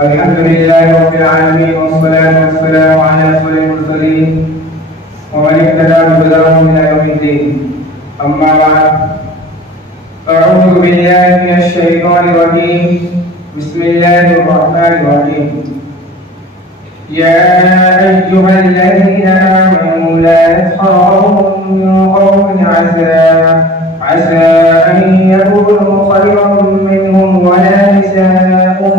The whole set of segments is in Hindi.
अल्हम्दुलिल्लाह रब्बिल आलमीन वस्सलातु वस्सलामु अला अशरफिल मुरसलीन व मन इत्तबा बिहुदाहुम इला यौमिद्दीन। अम्मा बाद, अऊज़ु बिल्लाहि मिनश शैतानिर रजीम। बिस्मिल्लाहिर रहमानिर रहीम। या अय्युहल्लज़ीना आमनू ला तस्खरू मिन क़ौमिन असा अन यकूनू खैरन मिनहुम वला निसाअुम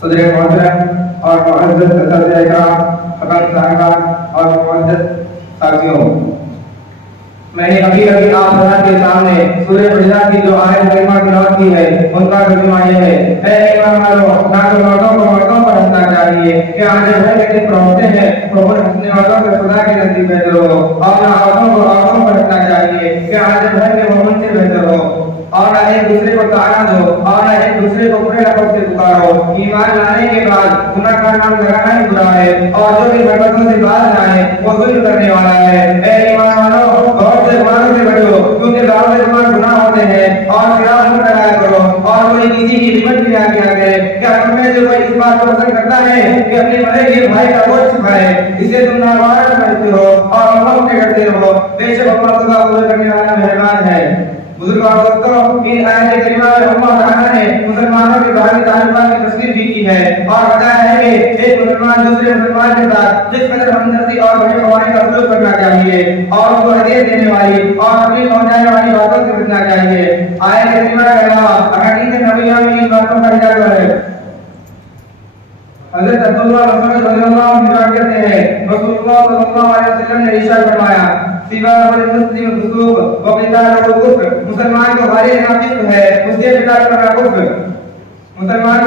सदर मोहतरम और मुअज़्ज़ज़ सदर इकराम, हक़ान साहिबान और मुअज़्ज़ज़ साथियों, मैंने अभी आप के सामने सूरह फजर की जो आयत करीमा तिलावत की है उनका तर्जुमा ये है, ऐ ईमान वालों, ना तो मर्दों को मर्दों पर हंसना चाहिए कि आज भर के दिन पहुंचते हैं तो हंसने वालों से खुदा के नजदीक बेहतर हो, और ना औरतों को औरतों पर हंसना चाहिए कि आज भर के मोहन से बेहतर हो, और ना एक दूसरे को ताना दो, और ना एक दूसरे को बुरे लफ्ज़ से पुकारो। ईमान लाने के बाद गुनाह का नाम लगाना ही बुरा है, और जो भी बरकतों से बात ना है वो जुल्म करने वाला है। ऐ ईमान वालों, गुनाहों से बचो, क्योंकि बहुत से गुनाह होते हैं, और खिलाफ मत लगाया करो, और कोई किसी की हिम्मत भी ना किया करे। क्या तुम में से कोई इस बात को पसंद करता है कि अपने मरे हुए भाई का बोझ उठाए? इसे तुम नागवार समझते हो और अमल करते रहो। बेशक अल्लाह खुदा पूरा करने वाला मेहरबान है। बुजुर्ग और दोस्तों, इन आयत करीमा में अल्लाह ताला ने मुसलमानों के बाहरी ताल्लुकात की तस्वीर भी की है और बताया है कि एक मुसलमान दूसरे मुसलमान के साथ जिस कदर हमदर्दी और बड़े फवाइद का सलूक करना चाहिए, और उनको हदीयत देने वाली और तकलीफ पहुंचाने वाली बातों से बचना चाहिए। आयत करीमा के अलावा अहादीस नबविया में इन बातों का इजाज़त है। हज़रत अब्दुल्लाह मसऊद रज़ियल्लाहु अन्हु रिवायत करते हैं, रसूलुल्लाह सल्लल्लाहु अलैहि वसल्लम ने इरशाद फरमाया, सिवाल मुस्लिम फुसूक व क़ितालुहु कुफ्र, मुसलमान को भारी नाफिक है, उससे क़िताल करना कुफ्र। मुसलमान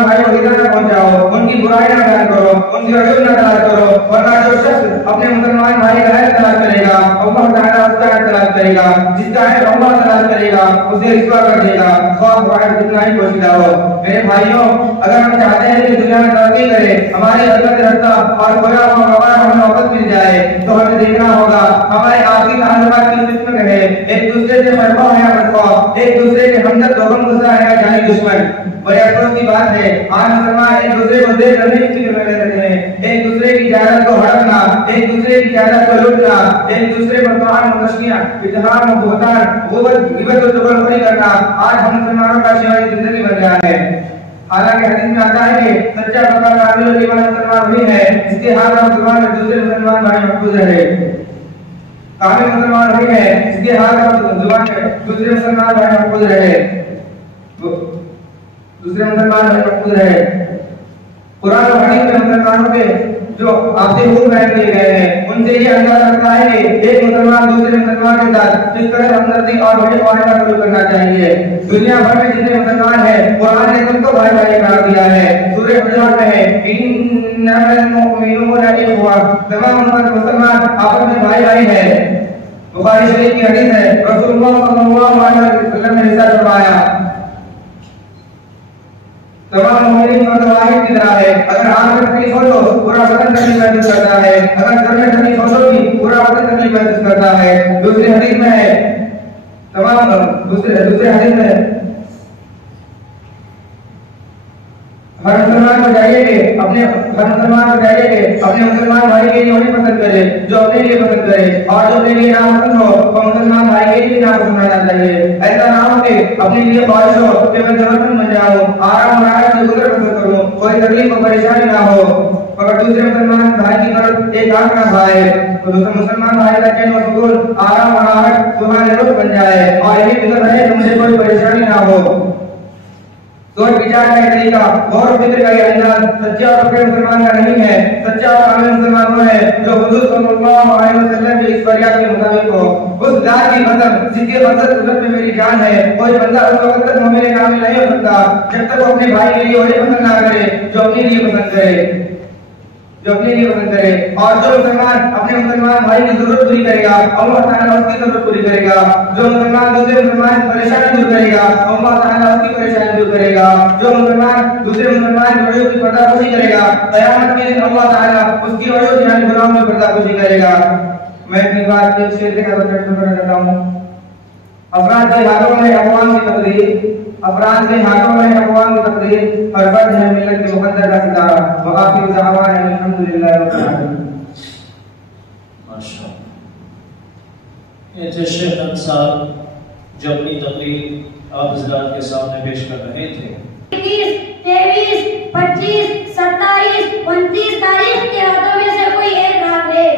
भाई को हिदायत न पहुंचाओ, उनकी बुराई न बयान करो, उनकी रजूल न तलाश करो, वरना जो शख्स अपने मुसलमान भाई का हक तलाश करेगा अल्लाह ताला उसका हक तलाश करेगा, जिसका हक अल्लाह तलाश करेगा उसे रिस्वा कर देगा, ख्वाह भाई कितना ही पोशीदा हो। मेरे भाइयों, अगर हम चाहते हैं कि दुनिया में तरक्की करे, हमारी हरकत रफ्ता और खुदा हमें वक़्त मिल जाए, तो हमें देखना होगा हमारे आपसी ताल्लुकात किस किस्म के हैं। एक दूसरे से फरका है फरका, एक दूसरे के हमदर्द लोगों गुस्सा है जानी दुश्मन। बड़े अफसोस की बात है, आज मुसलमान एक दूसरे को देख करने की फिक्र में रहते हैं, एक दूसरे की जायदाद को हड़पना, एक दूसरे की जायदाद को लूटना, एक दूसरे पर तमाम मुश्कियां, इत्तेहाम, बुहतान, गिबत और चुगलखोरी करना आज हम मुसलमानों का शिवाय जिंदगी बन गया है। हालांकि हदीस में आता है कि सच्चा बंदा कामिल ईमान मुसलमान वही है जिसके हाथ और जुबान में दूसरे मुसलमान भाई महफूज रहे। कामिल मुसलमान वही है जिसके हाथ और जुबान में दूसरे मुसलमान भाई महफूज रहे, दूसरे मुसलमान भाई महफूज रहे। कुरान और हदीस में मुसलमानों के जो आपसे हुक्म बयान किए गए हैं उनसे ये अंदाजा लगता है कि एक मुसलमान दूसरे मुसलमान के साथ किस तरह हमदर्दी और बड़े फवाइद का सलूक करना चाहिए। दुनिया भर में जितने मुसलमान हैं कुरान ने सबको भाई भाई करार दिया है। सूरह फजर में है, इन्नमल मुमिनूना इख्वा, तमाम मुसलमान आपस में भाई भाई हैं। बुखारी शरीफ की हदीस है, रसूलुल्लाह सल्लल्लाहु अलैहि वसल्लम ने इरशाद फरमाया, तमाम मोमिन और वाहिद की तरह है। अगर आंख में तकलीफ हो तो पूरा बदन तकलीफ महसूस करता है, अगर सर में तकलीफ हो तो भी पूरा बदन तकलीफ महसूस करता है। दूसरे हदीस में है, दूसरे हदीस में हर मुसलमान को चाहिए कि अपने मुसलमान भाई के लिए वही पसंद करे जो अपने लिए पसंद करे, और जो अपने लिए नापसंद हो तो मुसलमान भाई के लिए नापसंद होना चाहिए। ऐसा ना हो कि अपने लिए ख्वाहिश हो कि मैं जबरदस्त बन जाऊं, आराम और राहत से गुजर बसर करूं, कोई तकलीफ और परेशानी ना हो, मगर दूसरे मुसलमान भाई की तरफ एक आंख ना भाए तो दूसरे मुसलमान भाई का चैन और सुकून, आराम और राहत सुबह रोज बन जाए और यही गुजर रहे तो मुझे कोई परेशानी ना हो। सोच विचार का तरीका गौर फिक्र का अंदाज सच्चा और पक्का मुसलमान का नहीं है। सच्चा और कामिल मुसलमान वो है जो हुजूर सल्लल्लाहु अलैहि वसल्लम के इस फरियाद के मुताबिक हो। उस जात की कसम जिसके बदले उम्मत में मेरी जान है, कोई बंदा उस वक्त तक मोमिन कामिल नहीं हो सकता जब तक वो अपने भाई के लिए वही पसंद ना करे जो अपने लिए पसंद करे, जो अपने लिए पसंद करे। और जो मुसलमान अपने मुसलमान भाई की जरूरत पूरी करेगा, अल्लाह ताला उसकी जरूरत पूरी करेगा। जो मुसलमान दूसरे मुसलमान की परेशानी दूर करेगा, अल्लाह ताला उसकी परेशानी दूर करेगा। जो मुसलमान दूसरे मुसलमान बड़ों की पर्दापोशी करेगा, क़यामत के दिन अल्लाह ताला उसकी बड़ों की यानी गुनाहों की पर्दापोशी करेगा। मैं अपनी बात के शेर के साथ शुरू करता हूं। अफराद के हाथों में अक़वाम की तकदीर, अफराद के हाथों में अक़वाम की तकदीर, हर फर्द है मिल्लत के मुक़द्दर का सितारा। व आखिर दअवाना अल्हम्दुलिल्लाहि रब्बिल आलमीन। माशाअल्लाह। ये थे शेख अंसार जो अपनी तकरीर आप हज़रात के सामने पेश कर रहे थे। 21, 23, 25, 27, 29 तारीख के रातों में से कोई एक रात है।